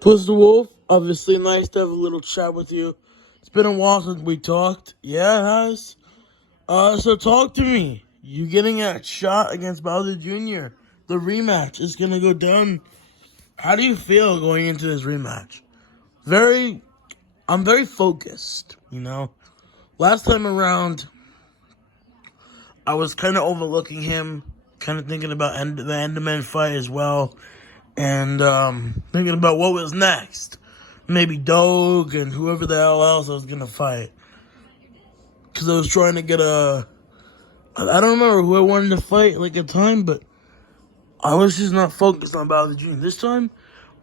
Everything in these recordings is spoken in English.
Twister Wolf, obviously nice to have a little chat with you. It's been a while since we talked. Yeah, it has. So talk to me. You getting that shot against Bowser Jr. The rematch is gonna go down. How do you feel going into this rematch? I'm very focused, Last time around, I was kind of overlooking him, kind of thinking about the Enderman fight as well, and thinking about what was next. Maybe Doge and whoever the hell else I was gonna fight. Because I was trying to get I don't remember who I wanted to fight like at the time, but I was just not focused on Bowser Jr. This time,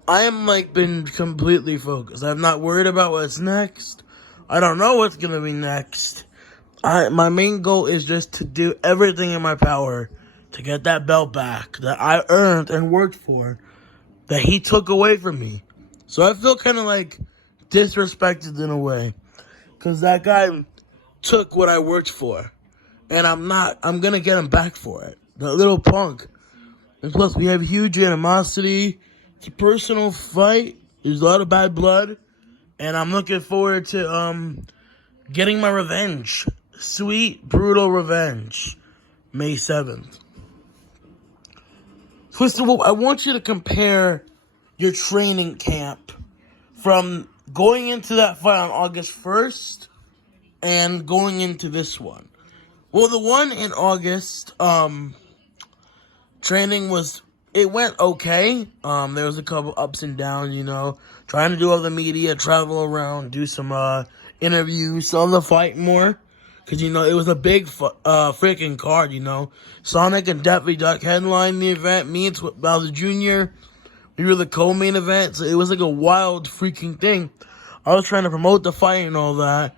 I am been completely focused. I'm not worried about what's next. I don't know what's gonna be next. My main goal is just to do everything in my power to get that belt back that I earned and worked for, that he took away from me. So I feel kind of disrespected in a way, because that guy took what I worked for, and I'm gonna get him back for it. That little punk. And plus, we have huge animosity. It's a personal fight. There's a lot of bad blood, and I'm looking forward to getting my revenge. Sweet, brutal revenge. May 7th. Twister Wolf, I want you to compare your training camp from going into that fight on August 1st and going into this one. Well, the one in August, training it went okay. There was a couple ups and downs, trying to do all the media, travel around, do some interviews, sell the fight more. Because, it was a big freaking card, Sonic and Daffy Duck headlined the event. Me and Bowser Jr., we were the co-main event. So it was like a wild freaking thing. I was trying to promote the fight and all that.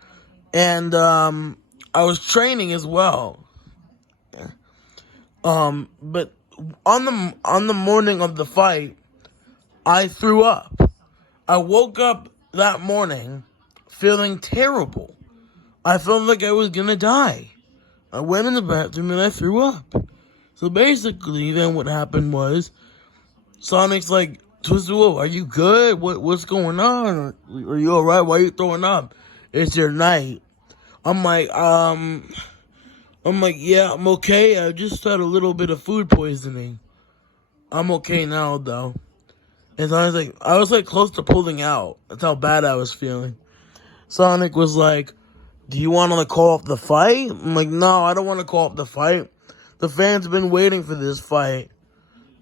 And I was training as well. But on the morning of the fight, I threw up. I woke up that morning feeling terrible. I felt like I was gonna die. I went in the bathroom and I threw up. So basically, then what happened was, Sonic's like, Twister Wolf, are you good? What's going on? Are you alright? Why are you throwing up? It's your night. I'm like, yeah, I'm okay. I just had a little bit of food poisoning. I'm okay now, though. And so I was close to pulling out. That's how bad I was feeling. Sonic was like, do you want to call off the fight? I'm like, no, I don't want to call off the fight. The fans have been waiting for this fight,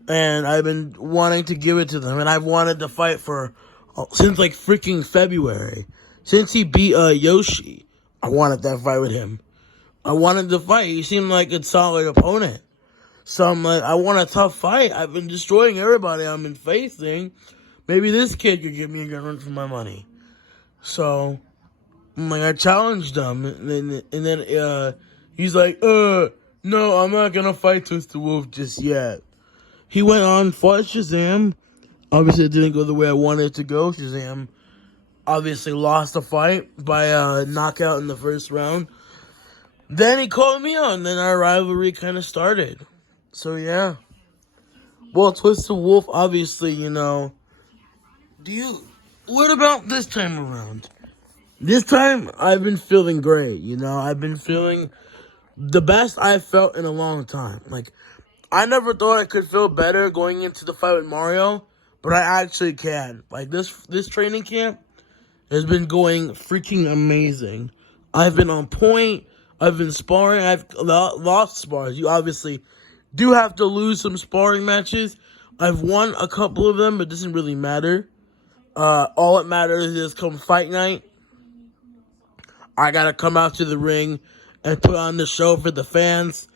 and I've been wanting to give it to them. And I've wanted to fight since freaking February. Since he beat Yoshi, I wanted that fight with him. I wanted to fight. He seemed like a solid opponent. So I'm like, I want a tough fight. I've been destroying everybody I've been facing. Maybe this kid could give me a good run for my money. So I challenged him, and then he's like, no, I'm not gonna fight Twister Wolf just yet. He went on, fought Shazam. Obviously, it didn't go the way I wanted it to go. Shazam obviously lost the fight by a knockout in the first round. Then he called me out, and then our rivalry kind of started. So, yeah. Well, Twister Wolf, obviously, what about this time around? This time, I've been feeling great, I've been feeling the best I've felt in a long time. I never thought I could feel better going into the fight with Mario, but I actually can. This training camp has been going freaking amazing. I've been on point. I've been sparring. I've lost spars. You obviously do have to lose some sparring matches. I've won a couple of them, but it doesn't really matter. All that matters is come fight night, I gotta come out to the ring and put on the show for the fans.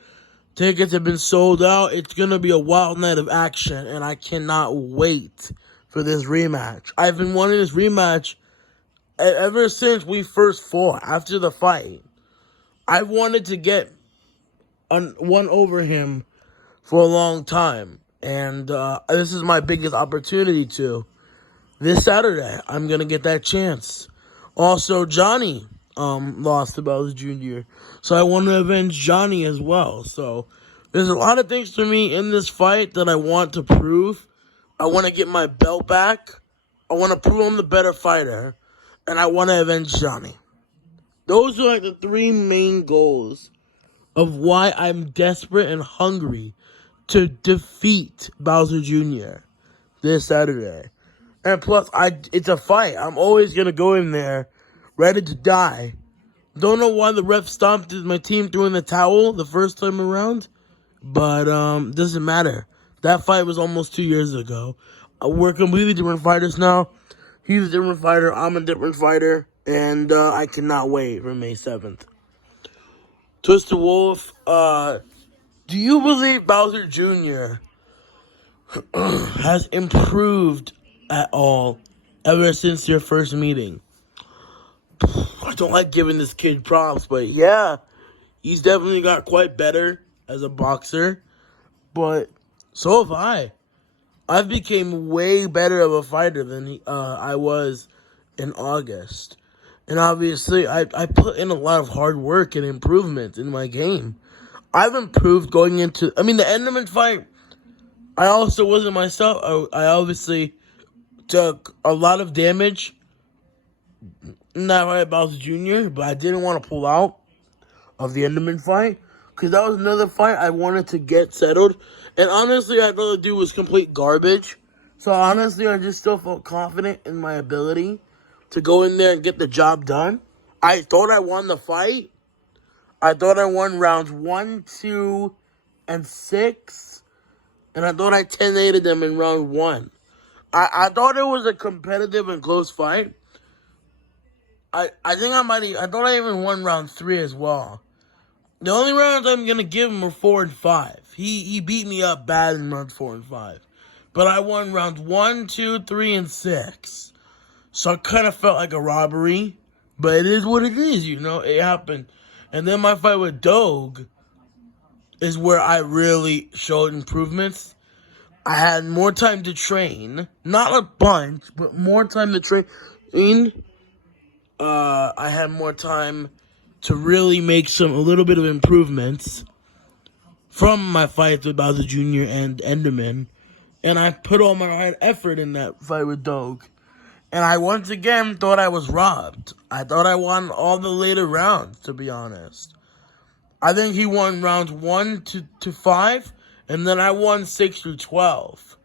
Tickets have been sold out. It's gonna be a wild night of action, and I cannot wait for this rematch. I've been wanting this rematch ever since we first fought, after the fight. I've wanted to get one over him for a long time, and this is my biggest opportunity to. This Saturday, I'm gonna get that chance. Also, Johnny lost to Bowser Jr., so I want to avenge Johnny as well. So there's a lot of things for me in this fight that I want to prove. I want to get my belt back. I want to prove I'm the better fighter, and I want to avenge Johnny. Those are like the three main goals of why I'm desperate and hungry to defeat Bowser Jr. this Saturday. And plus, it's a fight. I'm always going to go in there ready to die. Don't know why the ref stopped my team throwing the towel the first time around, but doesn't matter. That fight was almost 2 years ago. We're completely different fighters now. He's a different fighter. I'm a different fighter. And I cannot wait for May 7th. Twisted Wolf, do you believe Bowser Jr. has improved at all ever since your first meeting? I don't like giving this kid props, but yeah, he's definitely got quite better as a boxer. But so have I. I've became way better of a fighter than I was in August. And obviously, I put in a lot of hard work and improvement in my game. I've improved going into... I mean, the Enderman fight, I also wasn't myself. I obviously took a lot of damage in that fight Bowser Jr., but I didn't want to pull out of the Enderman fight, because that was another fight I wanted to get settled. And honestly, I thought the dude was complete garbage. So honestly, I just still felt confident in my ability to go in there and get the job done. I thought I won the fight. I thought I won rounds 1, 2, and 6. And I thought I 10-8'd them in round 1. I thought it was a competitive and close fight. I thought I even won round 3 as well. The only rounds I'm going to give him are 4 and 5. He beat me up bad in rounds 4 and 5. But I won rounds 1, 2, 3, and 6. So it kind of felt like a robbery. But it is what it is, you know. It happened. And then my fight with Doug is where I really showed improvements. I had more time to train. Not a bunch, but more time to train. I had more time to really make a little bit of improvements from my fights with Bowser Jr. and Enderman. And I put all my hard effort in that fight with Doug. And I once again thought I was robbed. I thought I won all the later rounds, to be honest. I think he won rounds 1 to 5, and then I won 6 through 12.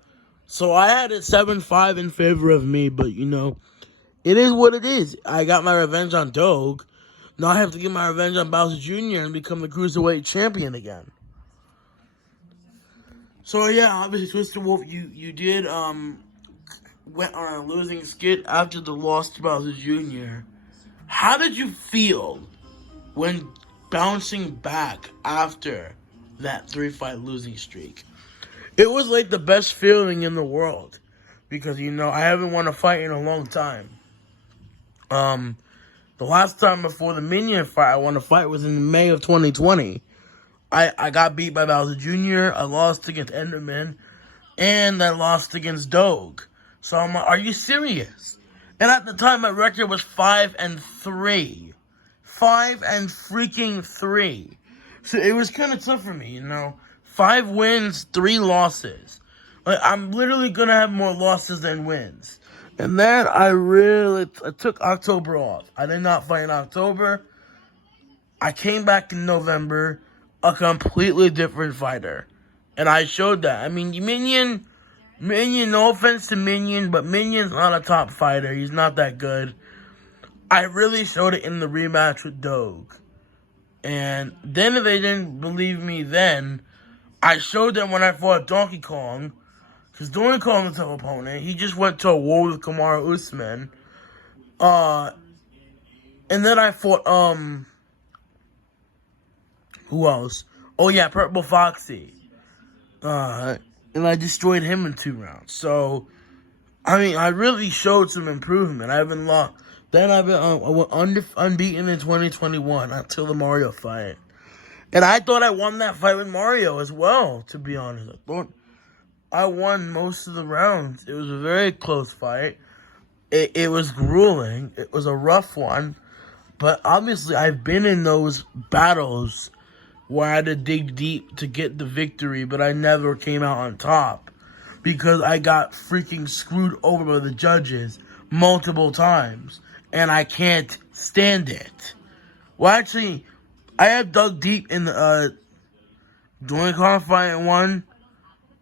So I had it 7-5 in favor of me, but you know, it is what it is. I got my revenge on Doug. Now I have to get my revenge on Bowser Jr. and become the Cruiserweight Champion again. So yeah, obviously Twisted Wolf, you did went on a losing skid after the loss to Bowser Jr. How did you feel when bouncing back after that 3-fight losing streak? It was like the best feeling in the world, because you know I haven't won a fight in a long time. The last time before the Minion fight I won a fight was in May of 2020. I got beat by Bowser Jr., I lost against Enderman, and I lost against Doug. So I'm like, are you serious? And at the time, my record was 5-3. 5-3. So it was kind of tough for me, you know. 5 wins, 3 losses. Like, I'm literally going to have more losses than wins. And then I took October off. I did not fight in October. I came back in November, a completely different fighter. And I showed that. I mean, Minion, no offense to Minion, but Minion's not a top fighter. He's not that good. I really showed it in the rematch with Doug. And then if they didn't believe me then, I showed them when I fought Donkey Kong. Because Donkey Kong was a tough opponent. He just went to a war with Kamaru Usman. And then I fought, who else? Oh yeah, Purple Foxy. And I destroyed him in 2 rounds. So, I mean, I really showed some improvement. I haven't lost. Then I went unbeaten in 2021 until the Mario fight. And I thought I won that fight with Mario as well, to be honest. I thought I won most of the rounds. It was a very close fight. It was grueling. It was a rough one. But obviously, I've been in those battles where I had to dig deep to get the victory, but I never came out on top. because I got freaking screwed over by the judges multiple times, and I can't stand it. Well, actually, I have dug deep in the joint car fight and won,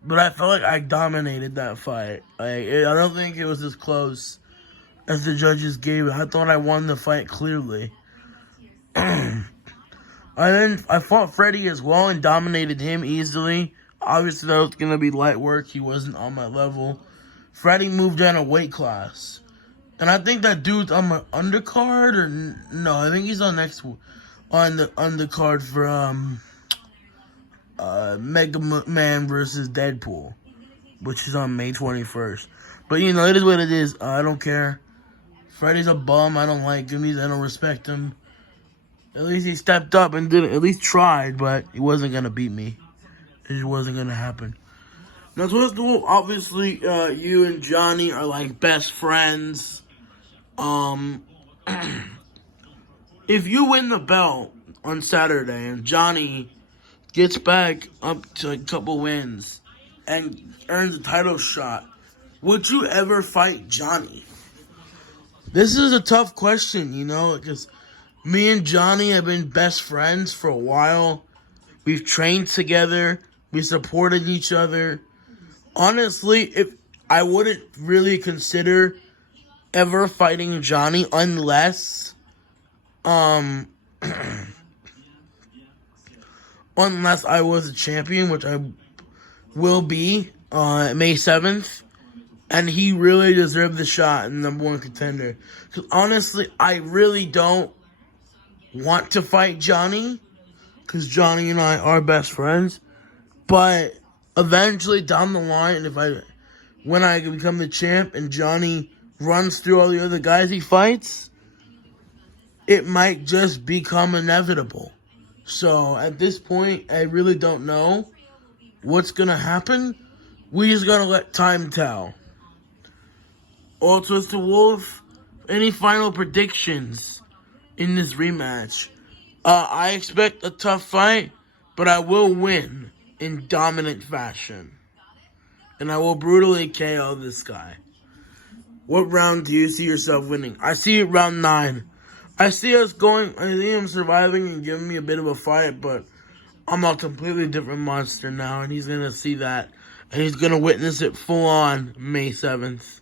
but I felt like I dominated that fight. I don't think it was as close as the judges gave it. I thought I won the fight clearly. I fought Freddie as well and dominated him easily. Obviously, that was gonna be light work. He wasn't on my level. Freddie moved down a weight class, and I think that dude's on my undercard or no? I think he's on on the undercard for Mega Man versus Deadpool, which is on May 21st. But you know, it is what it is. I don't care. Freddy's a bum. I don't like him. I don't respect him. At least he stepped up and at least tried, but he wasn't gonna beat me. It just wasn't gonna happen. Now, so obviously, you and Johnny are like best friends. If you win the belt on Saturday and Johnny gets back up to a couple wins and earns a title shot, would you ever fight Johnny? This is a tough question, you know, because me and Johnny have been best friends for a while. We've trained together. We supported each other. Honestly, if I wouldn't really consider ever fighting Johnny unless unless I was a champion, which I will be May 7th. And he really deserved the shot in number one contender. Because honestly, I really don't want to fight Johnny. Because Johnny and I are best friends. But eventually down the line, when I become the champ and Johnny runs through all the other guys he fights, it might just become inevitable. So at this point, I really don't know what's going to happen. We just got to let time tell. All Twisted Wolf, any final predictions in this rematch? I expect a tough fight, but I will win in dominant fashion. And I will brutally KO this guy. What round do you see yourself winning? I see it round 9. I see him surviving and giving me a bit of a fight, but I'm a completely different monster now, and he's going to see that, and he's going to witness it full on May 7th.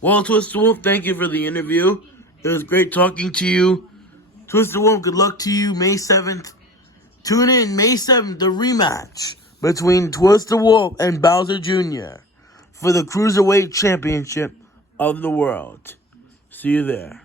Well, Twisted Wolf, thank you for the interview. It was great talking to you. Twisted Wolf, good luck to you May 7th. Tune in May 7th, the rematch between Twisted Wolf and Bowser Jr. for the Cruiserweight Championship of the World. See you there.